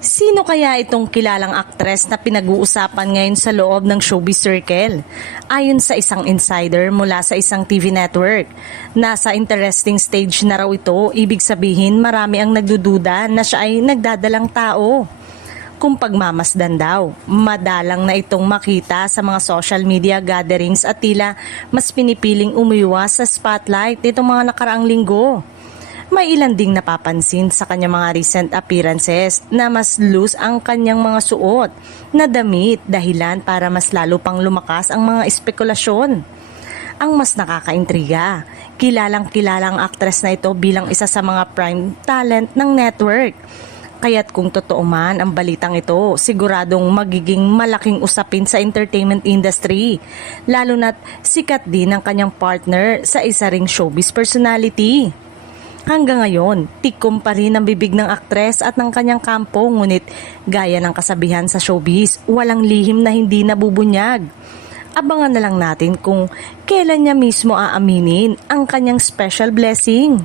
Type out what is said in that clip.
Sino kaya itong kilalang aktres na pinag-uusapan ngayon sa loob ng showbiz circle? Ayon sa isang insider mula sa isang TV network, nasa interesting stage na raw ito, ibig sabihin marami ang nagdududa na siya ay nagdadalang tao. Kung pagmamasdan daw, madalang na itong makita sa mga social media gatherings at tila mas pinipiling umiwas sa spotlight nitong mga nakaraang linggo. May ilan ding napapansin sa kanyang mga recent appearances na mas loose ang kanyang mga suot na damit dahilan para mas lalo pang lumakas ang mga espekulasyon. Ang mas nakakaintriga, kilalang-kilalang aktres na ito bilang isa sa mga prime talent ng network. Kaya't kung totoo man ang balitang ito, siguradong magiging malaking usapin sa entertainment industry. Lalo na't sikat din ang kanyang partner sa isa ring showbiz personality. Hanggang ngayon, tikom pa rin ang bibig ng aktres at ng kanyang kampo, ngunit gaya ng kasabihan sa showbiz, walang lihim na hindi nabubunyag. Abangan na lang natin kung kailan niya mismo aaminin ang kanyang special blessing.